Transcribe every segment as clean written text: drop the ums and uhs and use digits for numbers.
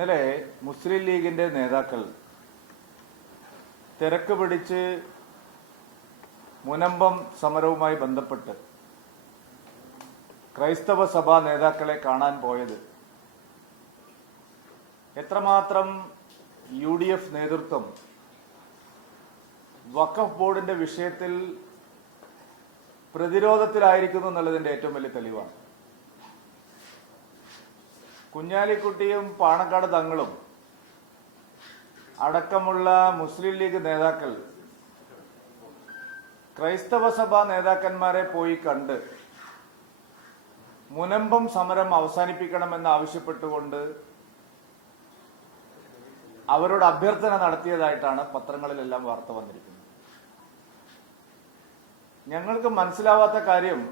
ഇന്നലെ മുസ്ലിം ലീഗിന്റെ നേതാക്കൾ തിരക്ക് പിടിച്ച് മുനമ്പം സമരവുമായി ബന്ധപ്പെട്ട് ക്രൈസ്തവ സഭാ നേതാക്കളെ കാണാൻ പോയത് എത്രമാത്രം UDF നേതൃത്വം വഖഫ് ബോർഡിന്റെ വിഷയത്തിൽ പ്രതിരോധത്തിലായിരിക്കുന്നു എന്നുള്ളതിന്റെ ഏറ്റവും വലിയ തെളിവാണ്. കുഞ്ഞാലിക്കുട്ടിയും പാണക്കാട് തങ്ങളും അടക്കമുള്ള മുസ്ലിം ലീഗ് നേതാക്കൾ ക്രൈസ്തവ സഭാ നേതാക്കന്മാരെ പോയി കണ്ട് മുനമ്പം സമരം അവസാനിപ്പിക്കണമെന്ന് ആവശ്യപ്പെട്ടുകൊണ്ട് അവരോട് അഭ്യർത്ഥന നടത്തിയതായിട്ടാണ് പത്രങ്ങളിലെല്ലാം വാർത്ത വന്നിരിക്കുന്നത്. ഞങ്ങൾക്ക് മനസ്സിലാവാത്ത കാര്യം,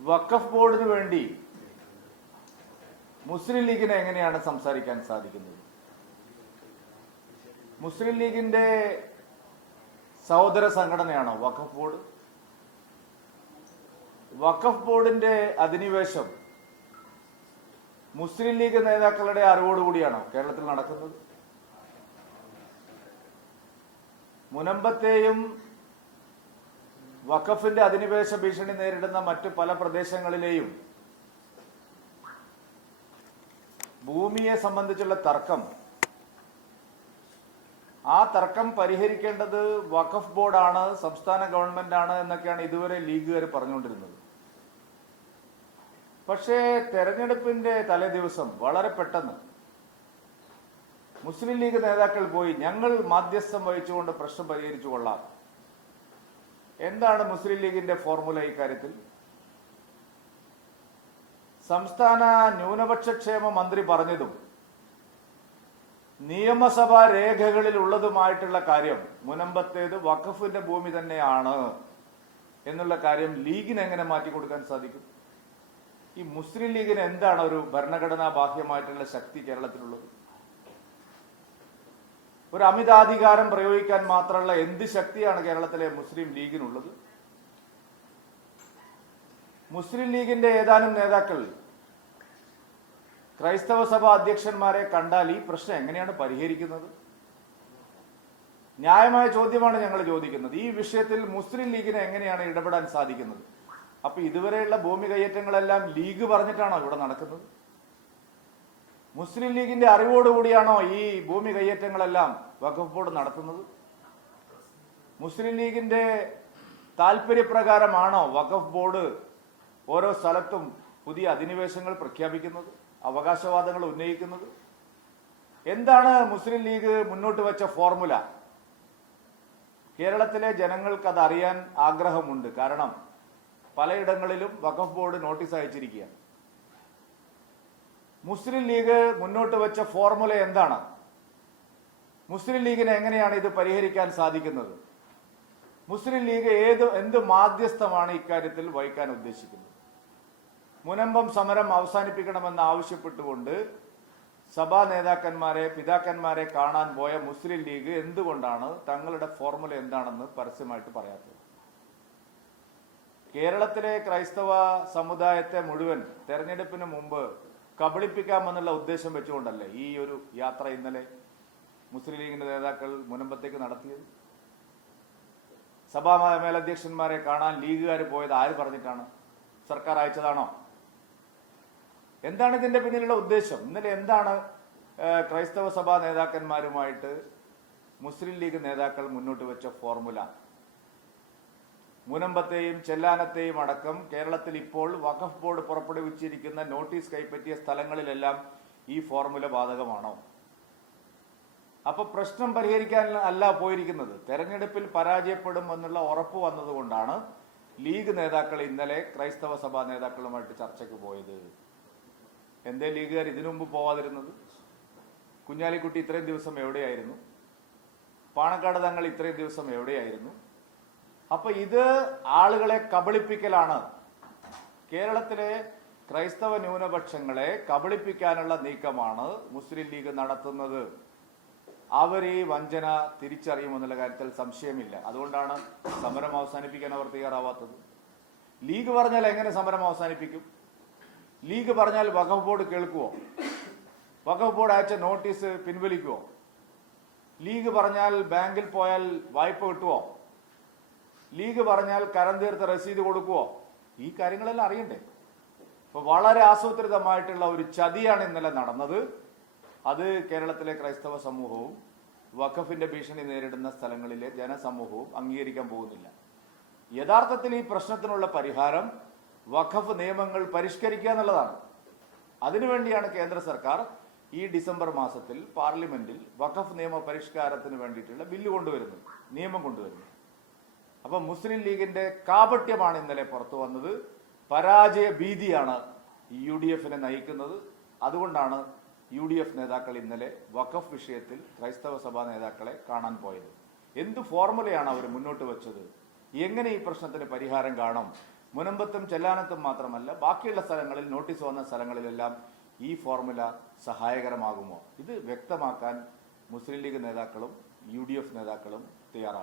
വഖഫ് ബോർഡിന് വേണ്ടി മുസ്ലിം ലീഗിനെ എങ്ങനെയാണ് സംസാരിക്കാൻ സാധിക്കുന്നത്? മുസ്ലിം ലീഗിന്റെ സഹോദര സംഘടനയാണോ വഖഫ് ബോർഡ്? വഖഫ് ബോർഡിന്റെ അധിനിവേശം മുസ്ലിം ലീഗ് നേതാക്കളുടെ അറിവോടുകൂടിയാണോ കേരളത്തിൽ നടക്കുന്നത്? മുനമ്പത്തെയും വഖഫിന്റെ അധിനിവേശ ഭീഷണി നേരിടുന്ന മറ്റു പല പ്രദേശങ്ങളിലെയും ഭൂമിയെ സംബന്ധിച്ചുള്ള തർക്കം, ആ തർക്കം പരിഹരിക്കേണ്ടത് വഖഫ് ബോർഡാണ്, സംസ്ഥാന ഗവൺമെന്റാണ് എന്നൊക്കെയാണ് ഇതുവരെ ലീഗുകാർ പറഞ്ഞുകൊണ്ടിരുന്നത്. പക്ഷേ തെരഞ്ഞെടുപ്പിന്റെ തലേ ദിവസം വളരെ പെട്ടെന്ന് മുസ്ലിം ലീഗ് നേതാക്കൾ പോയി ഞങ്ങൾ മാധ്യസ്ഥം വഹിച്ചുകൊണ്ട് പ്രശ്നം പരിഹരിച്ചു കൊള്ളാം. എന്താണ് മുസ്ലിം ലീഗിന്റെ ഫോർമുല ഇക്കാര്യത്തിൽ? സംസ്ഥാന ന്യൂനപക്ഷ ക്ഷേമ മന്ത്രി പറഞ്ഞതും നിയമസഭാ രേഖകളിൽ ഉള്ളതുമായിട്ടുള്ള കാര്യം, മുനമ്പത്തേത് വഖഫിന്റെ ഭൂമി തന്നെയാണ് എന്നുള്ള കാര്യം ലീഗിന് എങ്ങനെ മാറ്റിക്കൊടുക്കാൻ സാധിക്കും? ഈ മുസ്ലിം ലീഗിന് എന്താണ് ഒരു ഭരണഘടനാ ബാഹ്യമായിട്ടുള്ള ശക്തി കേരളത്തിലുള്ളത്? ഒരു അമിതാധികാരം പ്രയോഗിക്കാൻ മാത്രമുള്ള എന്ത് ശക്തിയാണ് കേരളത്തിലെ മുസ്ലിം ലീഗിനുള്ളത്? മുസ്ലിം ലീഗിന്റെ ഏതാനും നേതാക്കൾ ക്രൈസ്തവ സഭാ അധ്യക്ഷന്മാരെ കണ്ടാൽ ഈ പ്രശ്നം എങ്ങനെയാണ് പരിഹരിക്കുന്നത്? ന്യായമായ ചോദ്യമാണ് ഞങ്ങൾ ചോദിക്കുന്നത്. ഈ വിഷയത്തിൽ മുസ്ലിം ലീഗിന് എങ്ങനെയാണ് ഇടപെടാൻ സാധിക്കുന്നത്? അപ്പൊ ഇതുവരെയുള്ള ഭൂമി കയ്യേറ്റങ്ങളെല്ലാം ലീഗ് പറഞ്ഞിട്ടാണോ ഇവിടെ നടക്കുന്നത്? മുസ്ലിം ലീഗിന്റെ അറിവോടുകൂടിയാണോ ഈ ഭൂമി കയ്യേറ്റങ്ങളെല്ലാം വഖഫ് ബോർഡ് നടത്തുന്നത്? മുസ്ലിം ലീഗിന്റെ താല്പര്യപ്രകാരമാണോ വഖഫ് ബോർഡ് ഓരോ സ്ഥലത്തും പുതിയ അധിനിവേശങ്ങൾ പ്രഖ്യാപിക്കുന്നത്, അവകാശവാദങ്ങൾ ഉന്നയിക്കുന്നത്? എന്താണ് മുസ്ലിം ലീഗ് മുന്നോട്ട് വെച്ച ഫോർമുല? കേരളത്തിലെ ജനങ്ങൾക്ക് അത് അറിയാൻ ആഗ്രഹമുണ്ട്. കാരണം പലയിടങ്ങളിലും വഖഫ് ബോർഡ് നോട്ടീസ് അയച്ചിരിക്കുകയാണ്. മുസ്ലിം ലീഗ് മുന്നോട്ട് വെച്ച ഫോർമുല എന്താണ്? മുസ്ലിം ലീഗിന് എങ്ങനെയാണ് ഇത് പരിഹരിക്കാൻ സാധിക്കുന്നത്? മുസ്ലിം ലീഗ് എന്ത് മാധ്യസ്ഥമാണ് ഇക്കാര്യത്തിൽ വഹിക്കാൻ ഉദ്ദേശിക്കുന്നത്? മുനമ്പം സമരം അവസാനിപ്പിക്കണമെന്ന് ആവശ്യപ്പെട്ടുകൊണ്ട് സഭാ നേതാക്കന്മാരെ, പിതാക്കന്മാരെ കാണാൻ പോയ മുസ്ലിം ലീഗ് എന്തുകൊണ്ടാണ് തങ്ങളുടെ ഫോർമുല എന്താണെന്ന് പരസ്യമായിട്ട് പറയാത്തത്? കേരളത്തിലെ ക്രൈസ്തവ സമുദായത്തെ മുഴുവൻ തെരഞ്ഞെടുപ്പിന് മുമ്പ് കബളിപ്പിക്കാമെന്നുള്ള ഉദ്ദേശം വെച്ചുകൊണ്ടല്ലേ ഈ ഒരു യാത്ര ഇന്നലെ മുസ്ലിം ലീഗിന്റെ നേതാക്കൾ മുനമ്പത്തേക്ക് നടത്തിയത്? സഭാ മേലധ്യക്ഷന്മാരെ കാണാൻ ലീഗുകാർ പോയത് ആര് പറഞ്ഞിട്ടാണ്? സർക്കാർ അയച്ചതാണോ? എന്താണ് ഇതിന്റെ പിന്നിലുള്ള ഉദ്ദേശം? ഇന്നലെ എന്താണ് ക്രൈസ്തവ സഭാ നേതാക്കന്മാരുമായിട്ട് മുസ്ലിം ലീഗ് നേതാക്കൾ മുന്നോട്ട് വെച്ച ഫോർമുല? മുനമ്പത്തെയും ചെല്ലാനത്തെയും അടക്കം കേരളത്തിൽ ഇപ്പോൾ വഖഫ് ബോർഡ് പുറപ്പെടുവിച്ചിരിക്കുന്ന നോട്ടീസ് കൈപ്പറ്റിയ സ്ഥലങ്ങളിലെല്ലാം ഈ ഫോർമുല ബാധകമാണോ? അപ്പൊ പ്രശ്നം പരിഹരിക്കാൻ അല്ല പോയിരിക്കുന്നത്, തെരഞ്ഞെടുപ്പിൽ പരാജയപ്പെടും എന്നുള്ള ഉറപ്പ് വന്നതുകൊണ്ടാണ് ലീഗ് നേതാക്കൾ ഇന്നലെ ക്രൈസ്തവ സഭാ നേതാക്കളുമായിട്ട് ചർച്ചയ്ക്ക് പോയത്. എന്തേ ലീഗുകാർ ഇതിനു മുമ്പ് പോവാതിരുന്നത്? കുഞ്ഞാലിക്കുട്ടി ഇത്രയും ദിവസം എവിടെയായിരുന്നു? പാണക്കാട് തങ്ങൾ ഇത്രയും ദിവസം എവിടെയായിരുന്നു? അപ്പൊ ഇത് ആളുകളെ കബളിപ്പിക്കലാണ്. കേരളത്തിലെ ക്രൈസ്തവ ന്യൂനപക്ഷങ്ങളെ കബളിപ്പിക്കാനുള്ള നീക്കമാണ് മുസ്ലിം ലീഗ് നടത്തുന്നത്. അവർ ഈ വഞ്ചന തിരിച്ചറിയുമെന്നുള്ള കാര്യത്തിൽ സംശയമില്ല. അതുകൊണ്ടാണ് സമരം അവസാനിപ്പിക്കാൻ അവർ തയ്യാറാവാത്തത്. ലീഗ് പറഞ്ഞാൽ എങ്ങനെ സമരം അവസാനിപ്പിക്കും? ലീഗ് പറഞ്ഞാൽ വഖഫ് ബോർഡ് കേൾക്കുമോ? വഖഫ് ബോർഡ് അയച്ച നോട്ടീസ് പിൻവലിക്കുമോ? ലീഗ് പറഞ്ഞാൽ ബാങ്കിൽ പോയാൽ വായ്പ കിട്ടുമോ? ലീഗ് പറഞ്ഞാൽ കരം തീർത്ത രസീത് കൊടുക്കുമോ? ഈ കാര്യങ്ങളെല്ലാം അറിയണ്ടേ? അപ്പൊ വളരെ ആസൂത്രിതമായിട്ടുള്ള ഒരു ചതിയാണ് ഇന്നലെ നടന്നത്. അത് കേരളത്തിലെ ക്രൈസ്തവ സമൂഹവും വഖഫിന്റെ ഭീഷണി നേരിടുന്ന സ്ഥലങ്ങളിലെ ജനസമൂഹവും അംഗീകരിക്കാൻ പോകുന്നില്ല. യഥാർത്ഥത്തിൽ ഈ പ്രശ്നത്തിനുള്ള പരിഹാരം വഖഫ് നിയമങ്ങൾ പരിഷ്കരിക്കുക എന്നുള്ളതാണ്. അതിനുവേണ്ടിയാണ് കേന്ദ്ര സർക്കാർ ഈ ഡിസംബർ മാസത്തിൽ പാർലമെന്റിൽ വഖഫ് നിയമ പരിഷ്കാരത്തിന് വേണ്ടിയിട്ടുള്ള ബില്ല് കൊണ്ടുവരുന്നത്, നിയമം കൊണ്ടുവരുന്നത്. അപ്പൊ മുസ്ലിം ലീഗിന്റെ കാപട്യമാണ് ഇന്നലെ പുറത്തു വന്നത്. പരാജയ ഭീതിയാണ് UDF നയിക്കുന്നത്. അതുകൊണ്ടാണ് UDF നേതാക്കൾ ഇന്നലെ വഖഫ് വിഷയത്തിൽ ക്രൈസ്തവ സഭാ നേതാക്കളെ കാണാൻ പോയത്. എന്ത് ഫോർമുലയാണ് അവർ മുന്നോട്ട് വെച്ചത്? എങ്ങനെ ഈ പ്രശ്നത്തിന് പരിഹാരം കാണും? മുനമ്പത്തും ചെല്ലാനത്തും മാത്രമല്ല, ബാക്കിയുള്ള സ്ഥലങ്ങളിൽ, നോട്ടീസ് വന്ന സ്ഥലങ്ങളിലെല്ലാം ഈ ഫോർമുല സഹായകരമാകുമോ? ഇത് വ്യക്തമാക്കാൻ മുസ്ലിം ലീഗ് നേതാക്കളും UDF നേതാക്കളും തയ്യാറാണ്.